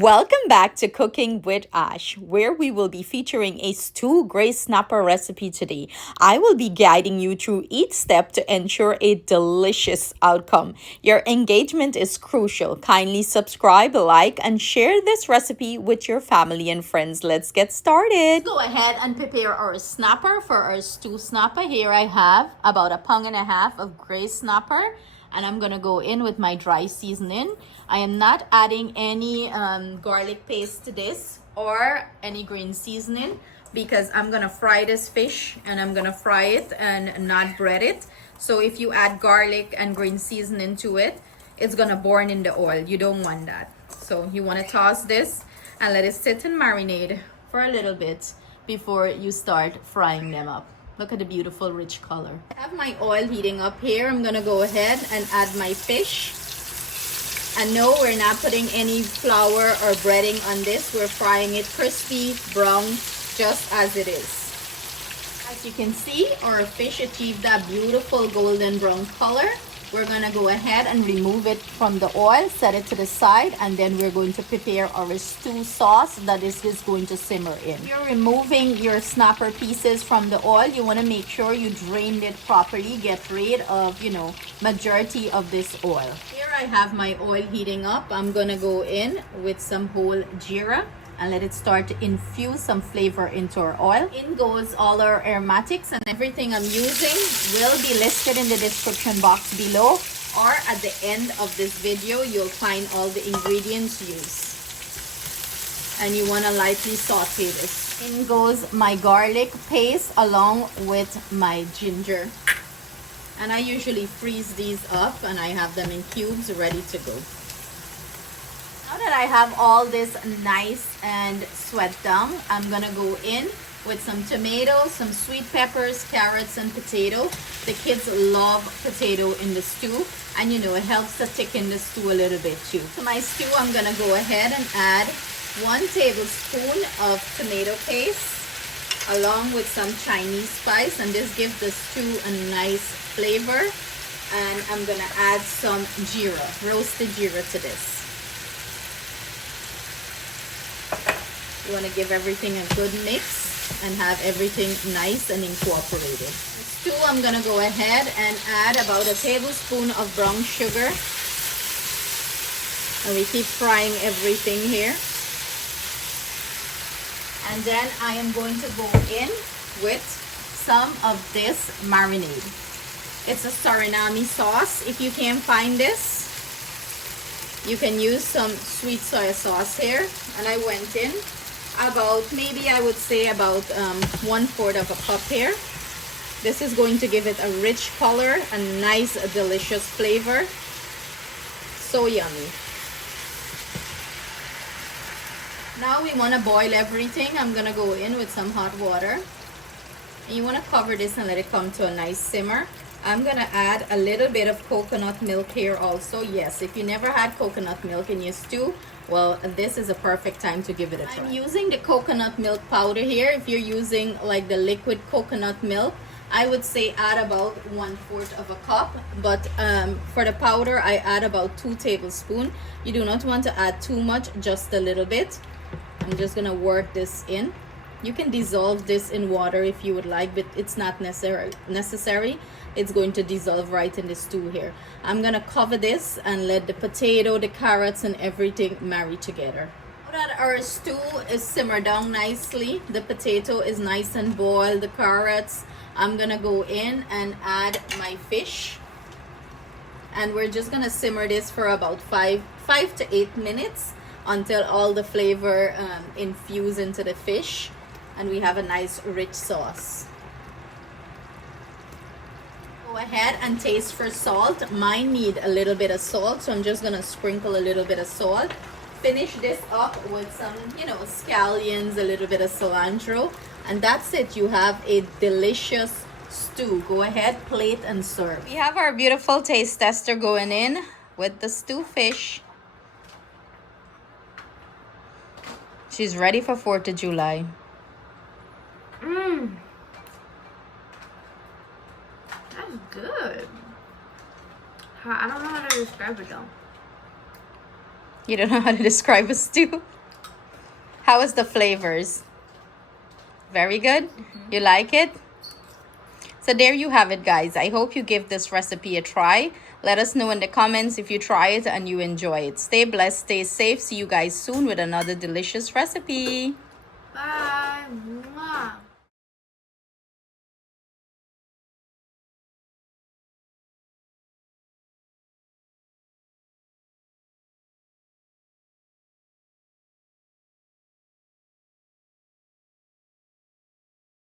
Welcome back to Cooking with Ash, where we will be featuring a stew gray snapper recipe today. I will be guiding you through each step to ensure a delicious outcome. Your engagement is crucial. Kindly subscribe, like, and share this recipe with your family and friends. Let's get started. Go ahead and prepare our snapper. For our stew snapper, here I have about 1.5 pounds of gray snapper. And I'm gonna go in with my dry seasoning. I am not adding any garlic paste to this or any green seasoning because I'm gonna fry this fish and I'm gonna fry it and not bread it. So if you add garlic and green seasoning to it, it's gonna burn in the oil. You don't want that. So you wanna toss this and let it sit and marinate for a little bit before you start frying them up. Look at the beautiful rich color. I have my oil heating up here. I'm gonna go ahead and add my fish. And no, we're not putting any flour or breading on this. We're frying it crispy, brown, just as it is. As you can see, our fish achieved that beautiful golden brown color. We're gonna go ahead and remove it from the oil, set it to the side, and then we're going to prepare our stew sauce that is going to simmer in. If you're removing your snapper pieces from the oil, you wanna make sure you drained it properly, get rid of, majority of this oil. Here I have my oil heating up. I'm gonna go in with some whole jeera and let it start to infuse some flavor into our oil. In goes all our aromatics, and everything I'm using will be listed in the description box below, or at the end of this video you'll find all the ingredients used. And you want to lightly saute this. In goes my garlic paste along with my ginger. And I usually freeze these up and I have them in cubes ready to go. Now that I have all this nice and sweat down, I'm gonna go in with some tomatoes, some sweet peppers, carrots, and potato. The kids love potato in the stew, and it helps to thicken the stew a little bit too. To my stew, I'm gonna go ahead and add 1 tablespoon of tomato paste along with some Chinese spice, and this gives the stew a nice flavor. And I'm gonna add some jeera, roasted jeera, to this. You want to give everything a good mix and have everything nice and incorporated. The stew, I'm going to go ahead and add about 1 tablespoon of brown sugar. And we keep frying everything here. And then I am going to go in with some of this marinade. It's a Suriname sauce. If you can't find this, you can use some sweet soy sauce here. And I went in about, maybe I would say about 1/4 of a cup here. This is going to give it a rich color, a nice, delicious flavor. So yummy. Now we want to boil everything. I'm gonna go in with some hot water. And you want to cover this and let it come to a nice simmer. I'm gonna add a little bit of coconut milk here also. Yes, if you never had coconut milk in your stew, well, this is a perfect time to give it a try. I'm using the coconut milk powder here. If you're using like the liquid coconut milk, I would say add about 1/4 of a cup. But for the powder, I add about 2 tablespoons. You do not want to add too much, just a little bit. I'm just gonna work this in. You can dissolve this in water if you would like, but it's not necessary. It's going to dissolve right in the stew here. I'm gonna cover this and let the potato, the carrots, and everything marry together. Now that our stew is simmered down nicely, the potato is nice and boiled, the carrots, I'm gonna go in and add my fish. And we're just gonna simmer this for about 5 to 8 minutes until all the flavor infuse into the fish and we have a nice rich sauce. Go ahead and taste for salt. Mine need a little bit of salt, so I'm just gonna sprinkle a little bit of salt. Finish this up with some, scallions, a little bit of cilantro, and that's it. You have a delicious stew. Go ahead, plate, and serve. We have our beautiful taste tester going in with the stew fish. She's ready for 4th of July. That's good. I don't know how to describe it though. You don't know how to describe a stew? How is the flavors? Very good? You like it? So there you have it, guys. I hope you give this recipe a try. Let us know in the comments if you try it and you enjoy it. Stay blessed, stay safe. See you guys soon with another delicious recipe. Bye. Mwah.